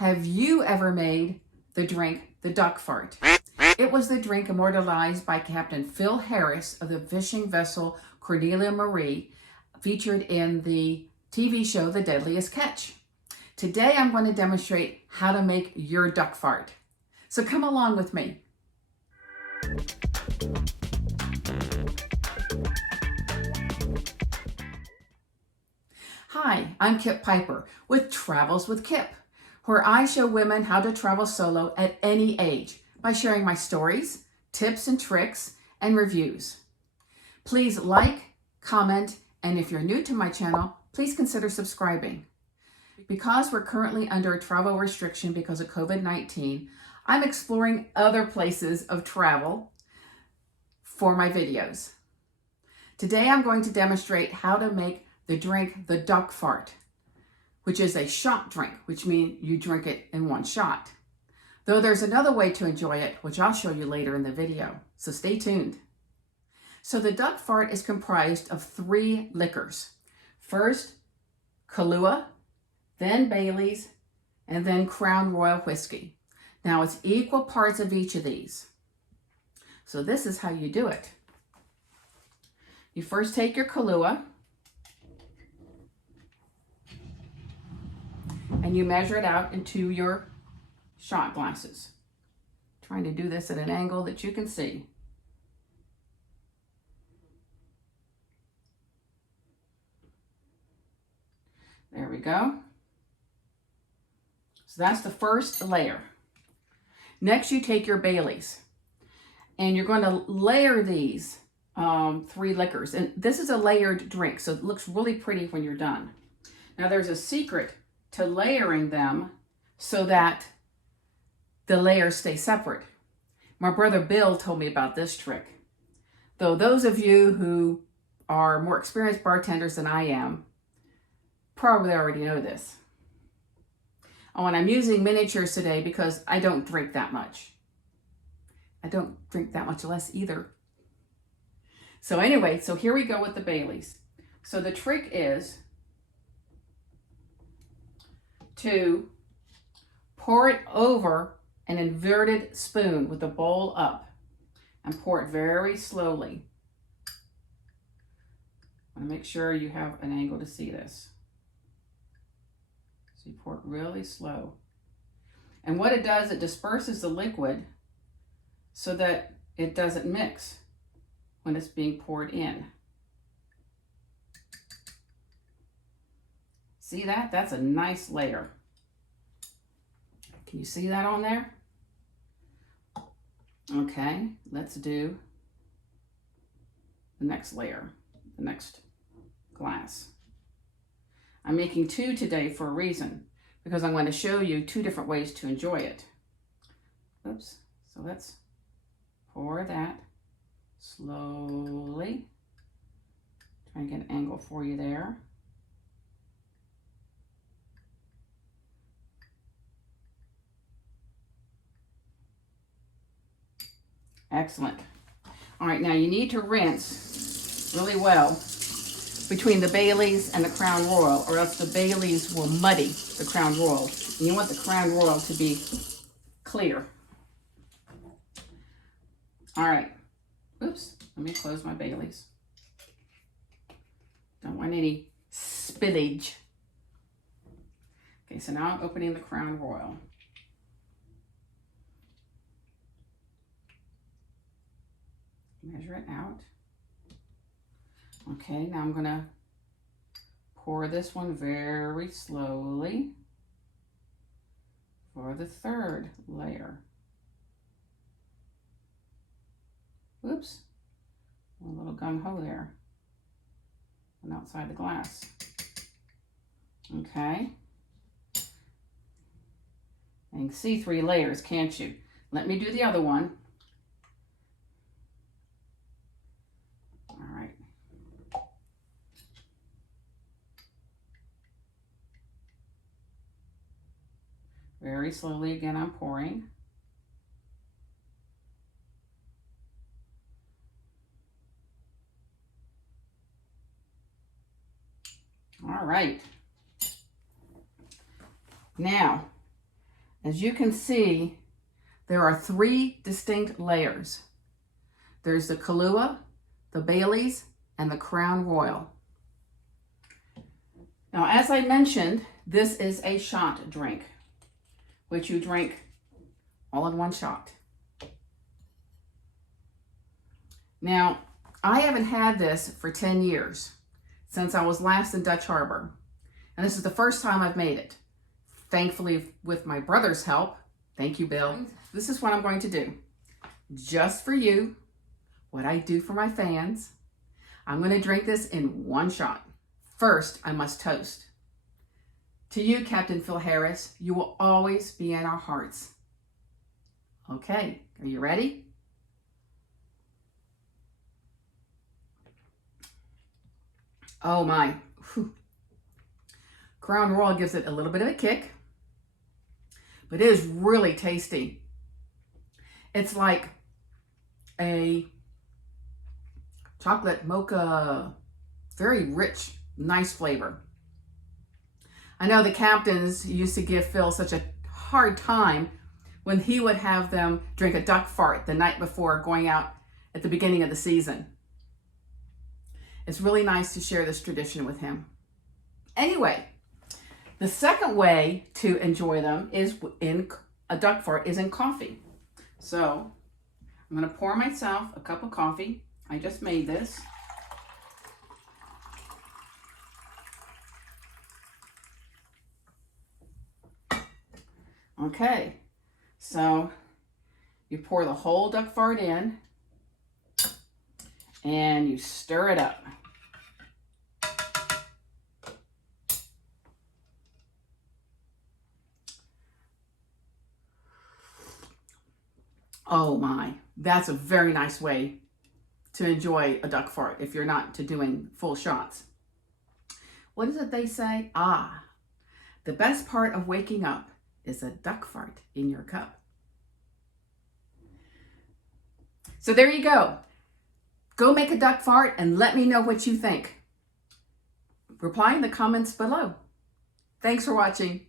Have you ever made the drink, the duck fart? It was the drink immortalized by Captain Phil Harris of the fishing vessel Cornelia Marie, featured in the TV show The Deadliest Catch. Today I'm going to demonstrate how to make your duck fart. So come along with me. Hi, I'm Kip Piper with Travels with Kip, where I show women how to travel solo at any age by sharing my stories, tips and tricks, and reviews. Please like, comment, and if you're new to my channel, please consider subscribing. Because we're currently under a travel restriction because of COVID-19, I'm exploring other places of travel for my videos. Today I'm going to demonstrate how to make the drink, the duck fart, which is a shot drink, which means you drink it in one shot. Though there's another way to enjoy it, which I'll show you later in the video, so stay tuned. So the duck fart is comprised of 3 liquors. First, Kahlua, then Bailey's, and then Crown Royal Whiskey. Now it's equal parts of each of these. So this is how you do it. You first take your Kahlua, and you measure it out into your shot glasses. Trying to do this at an angle that you can see. There we go. So that's the first layer. Next, you take your Bailey's, and you're going to layer these 3 liquors. And this is a layered drink, so it looks really pretty when you're done. Now, there's a secret to layering them so that the layers stay separate. My brother Bill told me about this trick. Though those of you who are more experienced bartenders than I am probably already know this. Oh, and I'm using miniatures today because I don't drink that much. I don't drink that much less either. So anyway, so here we go with the Baileys. So the trick is to pour it over an inverted spoon with the bowl up and pour it very slowly. I want to make sure you have an angle to see this. So you pour it really slow. And what it does, it disperses the liquid so that it doesn't mix when it's being poured in. See that? That's a nice layer. Can you see that on there? Okay, let's do the next layer, the next glass. I'm making 2 today for a reason, because I'm going to show you 2 different ways to enjoy it. Oops, so let's pour that slowly. Try and get an angle for you there. Excellent. All right, now you need to rinse really well between the Baileys and the Crown Royal, or else the Baileys will muddy the Crown Royal. And you want the Crown Royal to be clear. All right. Oops, let me close my Baileys. Don't want any spillage. Okay, so now I'm opening the Crown Royal. Measure it out. Okay, now I'm gonna pour this one very slowly for the 3rd layer. Whoops, a little gung-ho there. And outside the glass. Okay. And you can see 3 layers, can't you? Let me do the other one. Very slowly again, I'm pouring. All right. Now, As you can see, there are 3 distinct layers. There's the Kahlua, the Baileys, and the Crown Royal. Now, as I mentioned, this is a shot drink, which you drink all in one shot. Now, I haven't had this for 10 years, since I was last in Dutch Harbor. And this is the first time I've made it. Thankfully, with my brother's help. Thank you, Bill. This is what I'm going to do. Just for you, what I do for my fans. I'm going to drink this in one shot. First, I must toast. To you, Captain Phil Harris, you will always be in our hearts. Okay, are you ready? Oh my. Whew. Crown Royal gives it a little bit of a kick, but it is really tasty. It's like a chocolate mocha, very rich, nice flavor. I know the captains used to give Phil such a hard time when he would have them drink a duck fart the night before going out at the beginning of the season. It's really nice to share this tradition with him. Anyway, the second way to enjoy them is in a duck fart is in coffee. So I'm going to pour myself a cup of coffee. I just made this. Okay, so you pour the whole duck fart in and you stir it up. Oh my, that's a very nice way to enjoy a duck fart if you're not doing full shots. What is it they say? Ah, the best part of waking up is a duck fart in your cup. So there you go. Go make a duck fart and let me know what you think. Reply in the comments below. Thanks for watching.